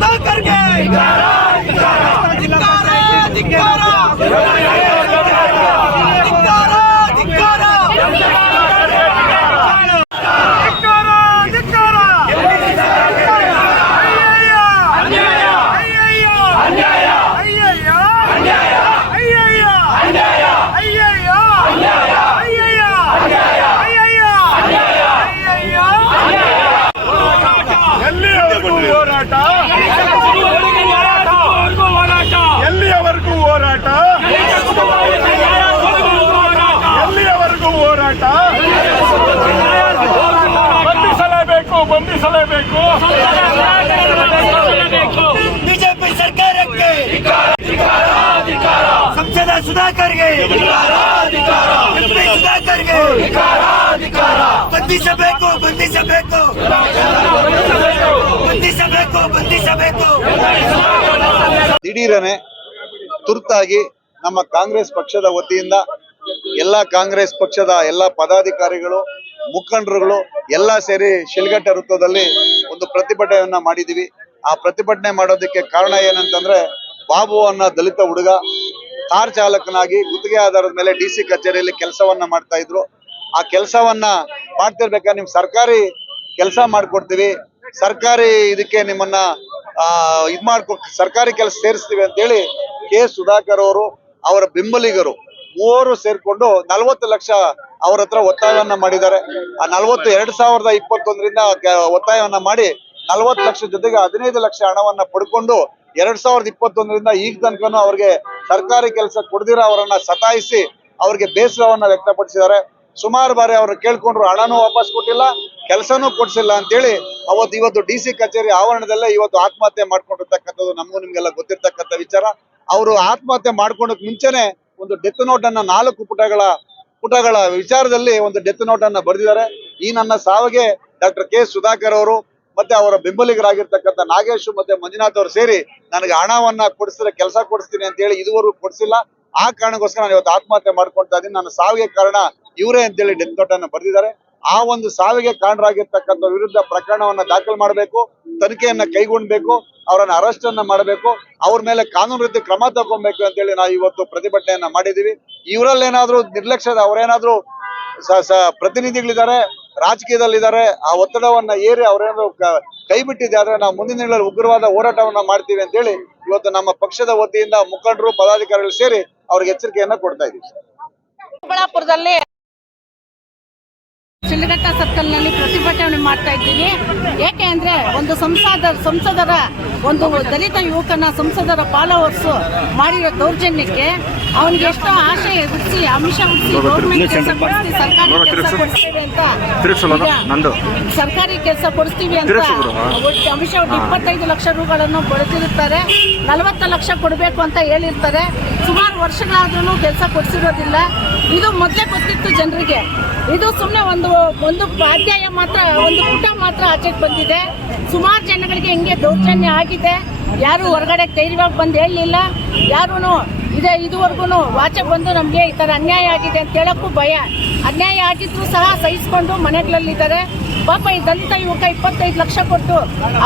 ಸುಧಾಕರ್ಗೆ ಎಲ್ಲಿಯವರೆಗೂ ಹೋರಾಟ, ಎಲ್ಲಿಯವರೆಗೂ ಹೋರಾಟ, ಬಂಧಿಸಲೇಬೇಕು, ಬಂಧಿಸಲೇಬೇಕು. ಬಿಜೆಪಿ ಸರ್ಕಾರಕ್ಕೆ ಸಂಸದ ಸುಧಾಕರ್ಗೆ ಸುಧಾಕರ್ಗೆ ಬಂಧಿಸಬೇಕು, ಬಂಧಿಸಬೇಕು, ಬಂಧಿಸಬೇಕು, ಬಂಧಿಸಬೇಕು. ದಿಢೀರನೆ ತುರ್ತಾಗಿ ನಮ್ಮ ಕಾಂಗ್ರೆಸ್ ಪಕ್ಷದ ವತಿಯಿಂದ ಎಲ್ಲ ಕಾಂಗ್ರೆಸ್ ಪಕ್ಷದ ಎಲ್ಲ ಪದಾಧಿಕಾರಿಗಳು, ಮುಖಂಡರುಗಳು ಎಲ್ಲ ಸೇರಿ ಶಿಲ್ಘಟ್ಟ ವೃತ್ತದಲ್ಲಿ ಒಂದು ಪ್ರತಿಭಟನೆಯನ್ನ ಮಾಡಿದೀವಿ. ಆ ಪ್ರತಿಭಟನೆ ಮಾಡೋದಕ್ಕೆ ಕಾರಣ ಏನಂತಂದ್ರೆ, ಬಾಬು ಅನ್ನೋ ದಲಿತ ಹುಡುಗ ಕಾರ್ ಚಾಲಕನಾಗಿ ಗುತ್ತಿಗೆ ಆಧಾರದ ಮೇಲೆ DC ಕಚೇರಿಯಲ್ಲಿ ಕೆಲಸವನ್ನ ಮಾಡ್ತಾ ಇದ್ರು. ಆ ಕೆಲಸವನ್ನ ಮಾಡ್ತಿರ್ಬೇಕಾದ್ರೆ ನಿಮ್ ಸರ್ಕಾರಿ ಕೆಲಸ ಮಾಡ್ಕೊಡ್ತೀವಿ, ಸರ್ಕಾರಿ ಇದಕ್ಕೆ ನಿಮ್ಮನ್ನ ಸರ್ಕಾರಿ ಕೆಲಸ ಸೇರಿಸ್ತೀವಿ ಅಂತೇಳಿ ಕೆ ಸುಧಾಕರ್ ಅವರು, ಅವರ ಬೆಂಬಲಿಗರು ಮೂವರು ಸೇರ್ಕೊಂಡು 40 ಲಕ್ಷ ಅವ್ರ ಹತ್ರ ಒತ್ತಾಯವನ್ನ ಮಾಡಿದ್ದಾರೆ. ಆ 2021ರಿಂದ ಒತ್ತಾಯವನ್ನ ಮಾಡಿ 40 ಲಕ್ಷ ಜೊತೆಗೆ 15 ಲಕ್ಷ ಹಣವನ್ನ ಪಡ್ಕೊಂಡು 2021ರಿಂದ ಈಗ ತನಕನೂ ಅವ್ರಿಗೆ ಸರ್ಕಾರಿ ಕೆಲಸ ಕೊಡ್ದಿರ ಅವರನ್ನ ಸತಾಯಿಸಿ ಅವ್ರಿಗೆ ಬೇಸರವನ್ನ ವ್ಯಕ್ತಪಡಿಸಿದ್ದಾರೆ. ಸುಮಾರು ಬಾರಿ ಅವ್ರು ಕೇಳ್ಕೊಂಡ್ರು, ಹಣನೂ ವಾಪಸ್ ಕೊಟ್ಟಿಲ್ಲ, ಕೆಲಸನೂ ಕೊಡ್ಸಿಲ್ಲ ಅಂತೇಳಿ ಇವತ್ತು DC ಕಚೇರಿ ಆವರಣದಲ್ಲೇ ಇವತ್ತು ಆತ್ಮಹತ್ಯೆ ಮಾಡ್ಕೊಂಡಿರ್ತಕ್ಕಂಥದ್ದು ನಮಗೂ ನಿಮ್ಗೆಲ್ಲ ಗೊತ್ತಿರ್ತಕ್ಕಂಥ ವಿಚಾರ. ಅವರು ಆತ್ಮಹತ್ಯೆ ಮಾಡ್ಕೊಳಕ್ ಮುಂಚೆನೆ ಒಂದು ಡೆತ್ ನೋಟ್ ಅನ್ನ 4 ಪುಟಗಳ ವಿಚಾರದಲ್ಲಿ ಒಂದು ಡೆತ್ ನೋಟ್ ಅನ್ನ ಬರೆದಿದ್ದಾರೆ. ಈ ನನ್ನ ಸಾವಿಗೆ ಡಾಕ್ಟರ್ ಕೆ ಸುಧಾಕರ್ ಅವರು ಮತ್ತೆ ಅವರ ಬೆಂಬಲಿಗರಾಗಿರ್ತಕ್ಕಂಥ ನಾಗೇಶ್ ಮತ್ತೆ ಮಂಜುನಾಥ್ ಅವರು ಸೇರಿ ನನಗೆ ಹಣವನ್ನ ಕೊಡಿಸಿದ್ರೆ ಕೆಲಸ ಕೊಡಿಸ್ತೀನಿ ಅಂತ ಹೇಳಿ ಇದುವರೆಗೂ ಕೊಡಿಸಿಲ್ಲ. ಆ ಕಾರಣಕ್ಕೋಸ್ಕರ ನಾನು ಇವತ್ತು ಆತ್ಮಹತ್ಯೆ ಮಾಡ್ಕೊಳ್ತಾ ಇದ್ದೀನಿ. ನನ್ನ ಸಾವಿಗೆ ಕಾರಣ ಇವರೇ ಅಂತೇಳಿ ಡೆತ್ ನೋಟ್ ಅನ್ನ ಬರೆದಿದ್ದಾರೆ. ಆ ಒಂದು ಸಾವಿಗೆ ಕಾರಣರಾಗಿರ್ತಕ್ಕಂಥ ವಿರುದ್ಧ ಪ್ರಕರಣವನ್ನ ದಾಖಲು ಮಾಡಬೇಕು, ತನಿಖೆಯನ್ನ ಕೈಗೊಳ್ಳಬೇಕು, ಅವರನ್ನ ಅರೆಸ್ಟ್ ಅನ್ನ ಮಾಡಬೇಕು, ಅವ್ರ ಮೇಲೆ ಕಾನೂನು ರೀತಿ ಕ್ರಮ ತಗೊಬೇಕು ಅಂತೇಳಿ ನಾವು ಇವತ್ತು ಪ್ರತಿಭಟನೆಯನ್ನ ಮಾಡಿದೀವಿ. ಇವರಲ್ಲೇನಾದ್ರೂ ನಿರ್ಲಕ್ಷ್ಯದ ಅವರೇನಾದ್ರೂ ಪ್ರತಿನಿಧಿಗಳಿದ್ದಾರೆ, ರಾಜಕೀಯದಲ್ಲಿದ್ದಾರೆ, ಆ ಒತ್ತಡವನ್ನ ಏರಿ ಅವರೇನಾದ್ರು ಕೈ ಬಿಟ್ಟಿದೆ ಆದ್ರೆ ನಾವು ಮುಂದಿನ ದಿನಗಳಲ್ಲಿ ಉಗ್ರವಾದ ಹೋರಾಟವನ್ನ ಮಾಡ್ತೀವಿ ಅಂತೇಳಿ ಇವತ್ತು ನಮ್ಮ ಪಕ್ಷದ ವತಿಯಿಂದ ಮುಖಂಡರು, ಪದಾಧಿಕಾರಿಗಳು ಸೇರಿ ಅವ್ರಿಗೆ ಎಚ್ಚರಿಕೆಯನ್ನ ಕೊಡ್ತಾ ಇದ್ದೀವಿ. ಚಿಕ್ಕಬಳ್ಳಾಪುರದಲ್ಲಿ ಶಿಲ್ಘಟ್ಟ ಸರ್ಕಲ್ನಲ್ಲಿ ಪ್ರತಿಭಟನೆ ಮಾಡ್ತಾ ಇದ್ದೀವಿ. ಏಕೆ ಅಂದ್ರೆ ಒಂದು ಸಂಸದರ ಒಂದು ದಲಿತ ಯುವಕನ ಸಂಸದರ ಫಾಲೋವರ್ಸ್ ಮಾಡಿರೋ ದೌರ್ಜನ್ಯಕ್ಕೆ ಅವನಿಗೆ ಎಷ್ಟೋ ಆಶೆ ಹುಟ್ಟಿಸಿ ಆಮಿಷ ಹುಟ್ಟಿಸಿ ಗೌರ್ಮೆಂಟ್ ಕೆಲಸ ಕೊಡಿಸ್ತೀವಿ, ಸರ್ಕಾರಿ ಕೆಲಸ ಕೊಡಿಸ್ತೀವಿ ಅಂತ ಸರ್ಕಾರಿ ಕೆಲಸ ಕೊಡಿಸ್ತೀವಿ ಅಂತ ಆಮಿಷ ಹುಟ್ಟಿ 25 ಲಕ್ಷ ರೂಗಳನ್ನು ಬಳಿಸಿರುತ್ತಾರೆ. 40 ಲಕ್ಷ ಕೊಡಬೇಕು ಅಂತ ಹೇಳಿರ್ತಾರೆ. ಸುಮಾರು ವರ್ಷಗಳಾದ್ರೂ ಕೆಲಸ ಕೊಡಿಸಿರೋದಿಲ್ಲ. ಇದು ಮೊದಲೇ ಗೊತ್ತಿತ್ತು ಜನರಿಗೆ. ಇದು ಸುಮ್ಮನೆ ಒಂದು ಅಧ್ಯಾಯ ಮಾತ್ರ, ಒಂದು ಪುಟ ಮಾತ್ರ ಆಚೆಗೆ ಬಂದಿದೆ. ಸುಮಾರು ಜನಗಳಿಗೆ ಹಿಂಗೆ ದೌರ್ಜನ್ಯ ಆಗಿದೆ. ಯಾರು ಹೊರಗಡೆ ಧೈರ್ಯವಾಗಿ ಬಂದು ಹೇಳಲಿಲ್ಲ. ಯಾರೂ ಇದುವರೆಗೂ ವಾಚೆ ಬಂದು ನಮಗೆ ಈ ಥರ ಅನ್ಯಾಯ ಆಗಿದೆ ಅಂತ ಹೇಳೋಕ್ಕೂ ಭಯ. ಅನ್ಯಾಯ ಆಗಿದ್ರು ಸಹ ಸಹಿಸ್ಕೊಂಡು ಮನೆಗಳಲ್ಲಿದ್ದಾರೆ. ಪಾಪ ಈ ದಲಿತ ಯುವಕ 25 ಲಕ್ಷ ಕೊಟ್ಟು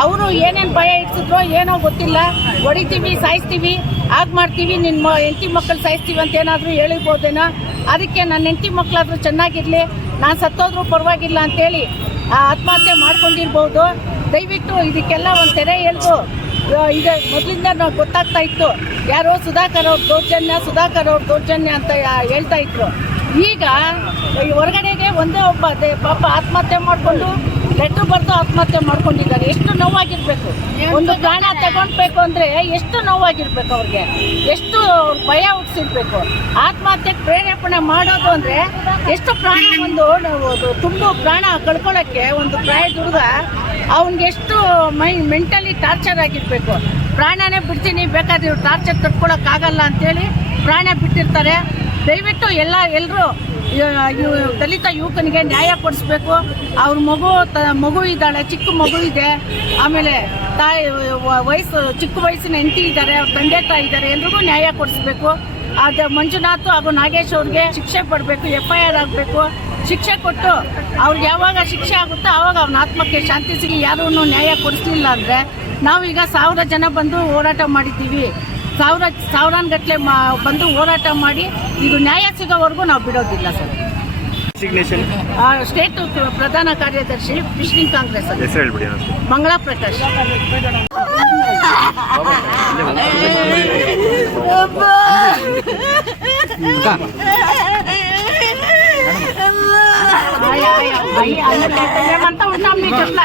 ಅವರು ಏನೇನು ಭಯ ಇಡ್ಸಿದ್ರೋ ಏನೋ ಗೊತ್ತಿಲ್ಲ. ಹೊಡಿತೀವಿ, ಸಾಯಿಸ್ತೀವಿ, ಆಗ ಮಾಡ್ತೀವಿ, ನಿನ್ನ ಹೆಂಡತಿ ಮಕ್ಕಳು ಸಾಯಿಸ್ತೀವಿ ಅಂತ ಏನಾದರೂ ಹೇಳಿರ್ಬೋದೇನೋ. ಅದಕ್ಕೆ ನನ್ನ ಹೆಂಡತಿ ಮಕ್ಕಳಾದರೂ ಚೆನ್ನಾಗಿರಲಿ, ನಾನು ಸತ್ತೋದ್ರೂ ಪರವಾಗಿಲ್ಲ ಅಂತೇಳಿ ಆತ್ಮಹತ್ಯೆ ಮಾಡ್ಕೊಂಡಿರ್ಬೋದು. ದಯವಿಟ್ಟು ಇದಕ್ಕೆಲ್ಲ ಒಂದು ತೆರೆ ಎಳೆದು ಈಗ ಮೊದಲಿಂದ ನಾವು ಗೊತ್ತಾಗ್ತಾ ಇತ್ತು, ಯಾರೋ ಸುಧಾಕರ್ ಅವ್ರ ದೌರ್ಜನ್ಯ ಅಂತ ಹೇಳ್ತಾ ಇದ್ರು. ಈಗ ಹೊರಗಡೆಗೆ ಒಂದೇ ಒಬ್ಬ ಪಾಪ ಆತ್ಮಹತ್ಯೆ ಮಾಡಿಕೊಂಡು ಲೆಟ್ರ್ ಬರೆದು ಆತ್ಮಹತ್ಯೆ ಮಾಡ್ಕೊಂಡಿದ್ದಾರೆ. ಎಷ್ಟು ನೋವಾಗಿರ್ಬೇಕು. ಒಂದು ಪ್ರಾಣ ತಗೊಳ್ಬೇಕು ಅಂದರೆ ಎಷ್ಟು ನೋವಾಗಿರ್ಬೇಕು, ಅವ್ರಿಗೆ ಎಷ್ಟು ಭಯ ಹುಟ್ಟಿಸಿರ್ಬೇಕು. ಆತ್ಮಹತ್ಯೆಗೆ ಪ್ರೇರೇಪಣೆ ಮಾಡೋದು ಅಂದರೆ ಎಷ್ಟು ಪ್ರಾಣ, ಒಂದು ತುಂಬು ಪ್ರಾಣ ಕಳ್ಕೊಳ್ಳೋಕ್ಕೆ ಒಂದು ಪ್ರಾಯದ ಹುಡುಗ ಅವನಿಗೆ ಎಷ್ಟು ಮೆಂಟಲಿ ಟಾರ್ಚರ್ ಆಗಿರಬೇಕು. ಪ್ರಾಣನೇ ಬಿಡ್ತೀನಿ, ಬೇಕಾದ್ರೆ ಟಾರ್ಚರ್ ತಡ್ಕೊಳಕ್ಕಾಗಲ್ಲ ಅಂತೇಳಿ ಪ್ರಾಣ ಬಿಟ್ಟಿರ್ತಾರೆ. ದಯವಿಟ್ಟು ಎಲ್ಲರೂ ದಲಿತ ಯುವಕನಿಗೆ ನ್ಯಾಯ ಕೊಡಿಸ್ಬೇಕು. ಅವ್ರ ಮಗು ಇದ್ದಾಳೆ, ಚಿಕ್ಕ ಮಗು ಇದೆ. ಆಮೇಲೆ ಚಿಕ್ಕ ವಯಸ್ಸಿನ ಹೆಂಡತಿ ಇದ್ದಾರೆ, ಅವ್ರ ತಂದೆ ತಾಯಿ ಇದ್ದಾರೆ. ಎಲ್ರಿಗೂ ನ್ಯಾಯ ಕೊಡಿಸ್ಬೇಕು. ಅದು ಮಂಜುನಾಥ್ ಹಾಗೂ ನಾಗೇಶ್ ಅವ್ರಿಗೆ ಶಿಕ್ಷೆ ಪಡಬೇಕು, FIR ಆಗಬೇಕು. ಶಿಕ್ಷೆ ಕೊಟ್ಟು ಅವ್ರಿಗೆ ಯಾವಾಗ ಶಿಕ್ಷೆ ಆಗುತ್ತೋ ಆವಾಗ ಅವನ ಆತ್ಮಕ್ಕೆ ಶಾಂತಿ ಸಿಗಲಿ. ಯಾರೂ ನ್ಯಾಯ ಕೊಡಿಸ್ಲಿಲ್ಲ ಅಂದರೆ ನಾವೀಗ 1000 ಜನ ಬಂದು ಹೋರಾಟ ಮಾಡಿದ್ದೀವಿ. ಸಾವಿರಾನುಗಟ್ಟಲೆ ಬಂದು ಹೋರಾಟ ಮಾಡಿ ಇದು ನ್ಯಾಯ ಸಿಗೋವರೆಗೂ ನಾವು ಬಿಡೋದಿಲ್ಲ ಸರ್. ಸ್ಟೇಟ್ ಪ್ರಧಾನ ಕಾರ್ಯದರ್ಶಿ ವಿಶ್ಲಿಂಗ್ ಕಾಂಗ್ರೆಸ್ ಮಂಗಳಾ ಪ್ರಕಾಶ್. మేమంతా ఉంటాం మీ చెట్ల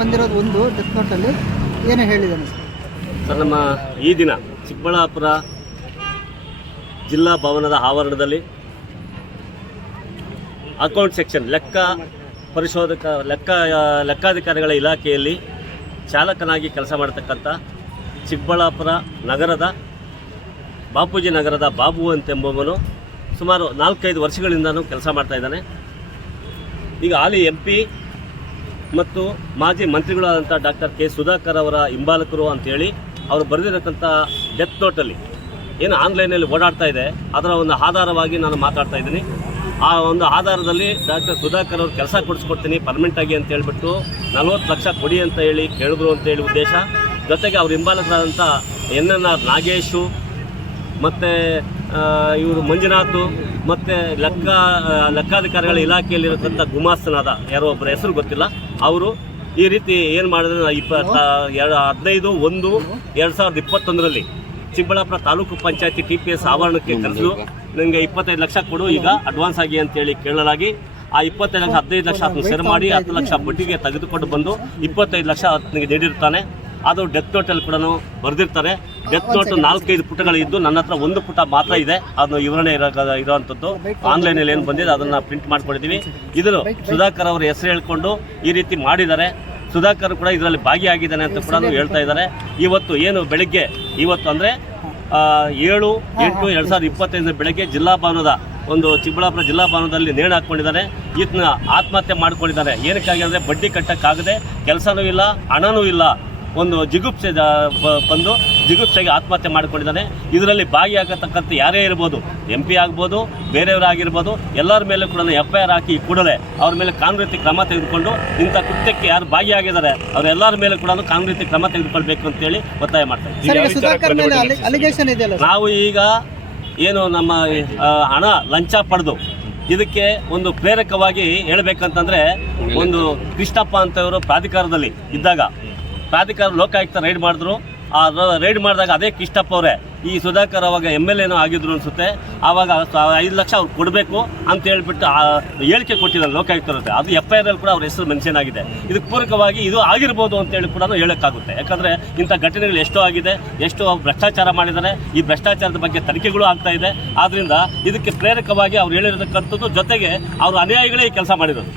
ಬಂದಿರೋದು ಒಂದು ಡೆತ್ ನೋಟಲ್ಲಿ ಏನು ಹೇಳಿದ್ದಾನೆ ಸರ್? ನಮ್ಮ ಈ ದಿನ ಚಿಕ್ಕಬಳ್ಳಾಪುರ ಜಿಲ್ಲಾ ಭವನದ ಆವರಣದಲ್ಲಿ ಅಕೌಂಟ್ ಸೆಕ್ಷನ್ ಲೆಕ್ಕಾಧಿಕಾರಿಗಳ ಇಲಾಖೆಯಲ್ಲಿ ಚಾಲಕನಾಗಿ ಕೆಲಸ ಮಾಡತಕ್ಕಂಥ ಚಿಕ್ಕಬಳ್ಳಾಪುರ ನಗರದ ಬಾಪೂಜಿ ನಗರದ ಬಾಬು ಅಂತೆಂಬುವನು ಸುಮಾರು 4-5 ವರ್ಷಗಳಿಂದನೂ ಕೆಲಸ ಮಾಡ್ತಾಯಿದ್ದಾನೆ. ಈಗ ಹಾಲಿ MP ಮತ್ತು ಮಾಜಿ ಮಂತ್ರಿಗಳಾದಂಥ ಡಾಕ್ಟರ್ ಕೆ ಸುಧಾಕರ್ ಅವರ ಹಿಂಬಾಲಕರು ಅಂತೇಳಿ ಅವರು ಬರೆದಿರತಕ್ಕಂಥ ಡೆತ್ ನೋಟಲ್ಲಿ ಏನು ಆನ್ಲೈನಲ್ಲಿ ಓಡಾಡ್ತಾ ಇದೆ ಅದರ ಒಂದು ಆಧಾರವಾಗಿ ನಾನು ಮಾತಾಡ್ತಾ ಇದ್ದೀನಿ. ಆ ಒಂದು ಆಧಾರದಲ್ಲಿ ಡಾಕ್ಟರ್ ಸುಧಾಕರ್ ಅವರು ಕೆಲಸ ಕೊಡಿಸ್ಕೊಡ್ತೀನಿ ಪರ್ಮನೆಂಟಾಗಿ ಅಂತ ಹೇಳ್ಬಿಟ್ಟು 40 ಲಕ್ಷ ಕೊಡಿ ಅಂತ ಹೇಳಿ ಕೇಳಿದ್ರು ಅಂತೇಳಿ ಉದ್ದೇಶ. ಜೊತೆಗೆ ಅವ್ರ ಹಿಂಬಾಲಕರಾದಂಥ NNR ನಾಗೇಶು ಮತ್ತು ಇವರು ಮಂಜುನಾಥ್ ಮತ್ತು ಲೆಕ್ಕಾಧಿಕಾರಿಗಳ ಇಲಾಖೆಯಲ್ಲಿರತಕ್ಕಂಥ ಗುಮಾಸ್ತನಾದ ಯಾರೋ ಒಬ್ಬರ ಹೆಸರು ಗೊತ್ತಿಲ್ಲ, ಅವರು ಈ ರೀತಿ ಏನು ಮಾಡಿದ್ರೆ 15/1/2021 ಚಿಕ್ಕಬಳ್ಳಾಪುರ ತಾಲೂಕು ಪಂಚಾಯತಿ TPS ಆವರಣಕ್ಕೆ ಕರೆದು ನನಗೆ 25 ಲಕ್ಷ ಕೊಡು ಈಗ ಅಡ್ವಾನ್ಸ್ ಆಗಿ ಅಂತೇಳಿ ಕೇಳಲಾಗಿ ಆ 25 ಲಕ್ಷ 15 ಲಕ್ಷ ಅದನ್ನು ಸೇರ್ ಮಾಡಿ 10 ಲಕ್ಷ ಬಡ್ಡಿಗೆ ತೆಗೆದುಕೊಂಡು ಬಂದು 25 ಲಕ್ಷ ನನಗೆ ನೀಡಿರ್ತಾನೆ. ಅದು ಡೆತ್ ನೋಟಲ್ಲಿ ಕೂಡ ಬರೆದಿರ್ತಾರೆ. ಡೆತ್ ನೋಟು 4-5 ಪುಟಗಳಿದ್ದು ನನ್ನ ಹತ್ರ 1 ಪುಟ ಮಾತ್ರ ಇದೆ, ಅದನ್ನು ವಿವರಣೆ ಇರೋವಂಥದ್ದು ಆನ್ಲೈನಲ್ಲಿ ಏನು ಬಂದಿದೆ ಅದನ್ನು ಪ್ರಿಂಟ್ ಮಾಡ್ಕೊಂಡಿದ್ದೀವಿ. ಇದನ್ನು ಸುಧಾಕರ್ ಅವರ ಹೆಸರು ಹೇಳ್ಕೊಂಡು ಈ ರೀತಿ ಮಾಡಿದ್ದಾರೆ. ಸುಧಾಕರ್ ಕೂಡ ಇದರಲ್ಲಿ ಭಾಗಿಯಾಗಿದ್ದಾನೆ ಅಂತ ಕೂಡ ಹೇಳ್ತಾ ಇದ್ದಾರೆ. ಇವತ್ತು ಏನು ಬೆಳಗ್ಗೆ ಅಂದರೆ 7/8/2025 ಬೆಳಗ್ಗೆ ಜಿಲ್ಲಾ ಭವನದ ಒಂದು ಚಿಕ್ಕಬಳ್ಳಾಪುರ ಜಿಲ್ಲಾ ಭವನದಲ್ಲಿ ನೇಣು ಹಾಕ್ಕೊಂಡಿದ್ದಾರೆ. ಈತನ ಆತ್ಮಹತ್ಯೆ ಮಾಡ್ಕೊಂಡಿದ್ದಾರೆ. ಏನಕ್ಕಾಗಿ ಅಂದರೆ ಬಡ್ಡಿ ಕಟ್ಟಕ್ಕಾಗದೆ, ಕೆಲಸನೂ ಇಲ್ಲ, ಹಣನೂ ಇಲ್ಲ, ಒಂದು ಜಿಗುಪ್ಸೆ ಬಂದು ಜಿಗುಪ್ಸೆಗೆ ಆತ್ಮಹತ್ಯೆ ಮಾಡಿಕೊಂಡಿದ್ದಾನೆ. ಇದರಲ್ಲಿ ಭಾಗಿಯಾಗತಕ್ಕಂಥ ಯಾರೇ ಇರ್ಬೋದು, MP ಆಗ್ಬೋದು, ಬೇರೆಯವರಾಗಿರ್ಬೋದು, ಎಲ್ಲರ ಮೇಲೆ ಕೂಡ FIR ಹಾಕಿ ಕೂಡಲೇ ಅವ್ರ ಮೇಲೆ ಕಾನೂನು ರೀತಿ ಕ್ರಮ ತೆಗೆದುಕೊಂಡು ಇಂಥ ಕೃತ್ಯಕ್ಕೆ ಯಾರು ಭಾಗಿಯಾಗಿದ್ದಾರೆ ಅವರೆಲ್ಲರ ಮೇಲೆ ಕೂಡ ಕಾನೂನು ರೀತಿ ಕ್ರಮ ತೆಗೆದುಕೊಳ್ಬೇಕು ಅಂತೇಳಿ ಒತ್ತಾಯ ಮಾಡ್ತಾ ಇದ್ದೀವಿ. ನಾವು ಈಗ ಏನು ನಮ್ಮ ಹಣ ಲಂಚ ಪಡೆದು ಇದಕ್ಕೆ ಒಂದು ಪ್ರೇರಕವಾಗಿ ಹೇಳಬೇಕಂತಂದರೆ, ಒಂದು ಕೃಷ್ಣಪ್ಪ ಅಂತವರು ಪ್ರಾಧಿಕಾರದಲ್ಲಿ ಇದ್ದಾಗ ಪ್ರಾಧಿಕಾರ ಲೋಕಾಯುಕ್ತ ರೈಡ್ ಮಾಡಿದ್ರು. ಆ ರೈಡ್ ಮಾಡಿದಾಗ ಅದೇ ಕೃಷ್ಣಪ್ಪ ಅವರೇ ಈ ಸುಧಾಕರ್ ಅವಾಗ MLA ಆಗಿದ್ರು ಅನಿಸುತ್ತೆ, ಆವಾಗ 5 ಲಕ್ಷ ಅವ್ರು ಕೊಡಬೇಕು ಅಂತ ಹೇಳ್ಬಿಟ್ಟು ಹೇಳಿಕೆ ಕೊಟ್ಟಿದ್ದಾರೆ ಲೋಕಾಯುಕ್ತರತ್ತೆ. ಅದು FIR ಕೂಡ ಅವ್ರ ಹೆಸರು ಮೆನ್ಷನ್ ಆಗಿದೆ. ಇದಕ್ಕೆ ಪೂರಕವಾಗಿ ಇದು ಆಗಿರ್ಬೋದು ಅಂತೇಳಿ ಕೂಡ ಹೇಳೋಕ್ಕಾಗುತ್ತೆ. ಯಾಕಂದರೆ ಇಂಥ ಘಟನೆಗಳು ಎಷ್ಟೋ ಆಗಿದೆ, ಎಷ್ಟೋ ಭ್ರಷ್ಟಾಚಾರ ಮಾಡಿದ್ದಾರೆ. ಈ ಭ್ರಷ್ಟಾಚಾರದ ಬಗ್ಗೆ ತನಿಖೆಗಳು ಆಗ್ತಾ ಇದೆ. ಆದ್ದರಿಂದ ಇದಕ್ಕೆ ಪ್ರೇರಕವಾಗಿ ಅವ್ರು ಹೇಳಿರತಕ್ಕಂಥದ್ದು, ಜೊತೆಗೆ ಅವರು ಅನುಯಾಯಿಗಳೇ ಈ ಕೆಲಸ ಮಾಡಿರೋದು,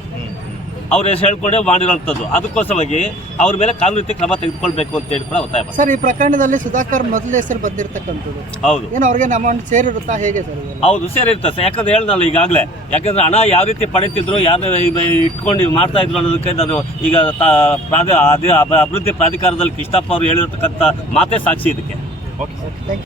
ಅವ್ರ ಹೆಸರು ಹೇಳ್ಕೊಂಡೇ ಮಾಡಿರೋಂಥದ್ದು. ಅದಕ್ಕೋಸ್ಕರವಾಗಿ ಅವ್ರ ಮೇಲೆ ಕಾನೂನು ರೀತಿ ಕ್ರಮ ತೆಗೆದುಕೊಳ್ಬೇಕು ಅಂತ ಹೇಳಿ ಕೂಡ ಒತ್ತಾಯ. ಸರ್, ಈ ಪ್ರಕರಣದಲ್ಲಿ ಸುಧಾಕರ್ ಮೊದಲ ಹೆಸರು ಬಂದಿರತಕ್ಕಂಥದ್ದು ಹೌದು, ಏನು ಅವ್ರಿಗೆ ಅಮೌಂಟ್ ಸೇರಿರುತ್ತಾ ಹೇಗೆ ಸರ್? ಹೌದು, ಸೇರಿರುತ್ತೆ ಸರ್. ಯಾಕಂದ್ರೆ ಹೇಳಿದ್ನಲ್ಲ ಈಗಾಗಲೇ, ಯಾಕಂದ್ರೆ ಹಣ ಯಾವ ರೀತಿ ಪಡೀತಿದ್ರು, ಯಾರು ಇಟ್ಕೊಂಡು ಮಾಡ್ತಾ ಇದ್ರು ಅನ್ನೋದಕ್ಕೆ ನಾನು ಈಗ ಅಭಿವೃದ್ಧಿ ಪ್ರಾಧಿಕಾರದಲ್ಲಿ ಕೃಷ್ಣಪ್ಪ ಅವರು ಹೇಳಿರ್ತಕ್ಕಂಥ ಮಾತೇ ಸಾಕ್ಷಿ ಇದಕ್ಕೆ. Okay sir, thank you.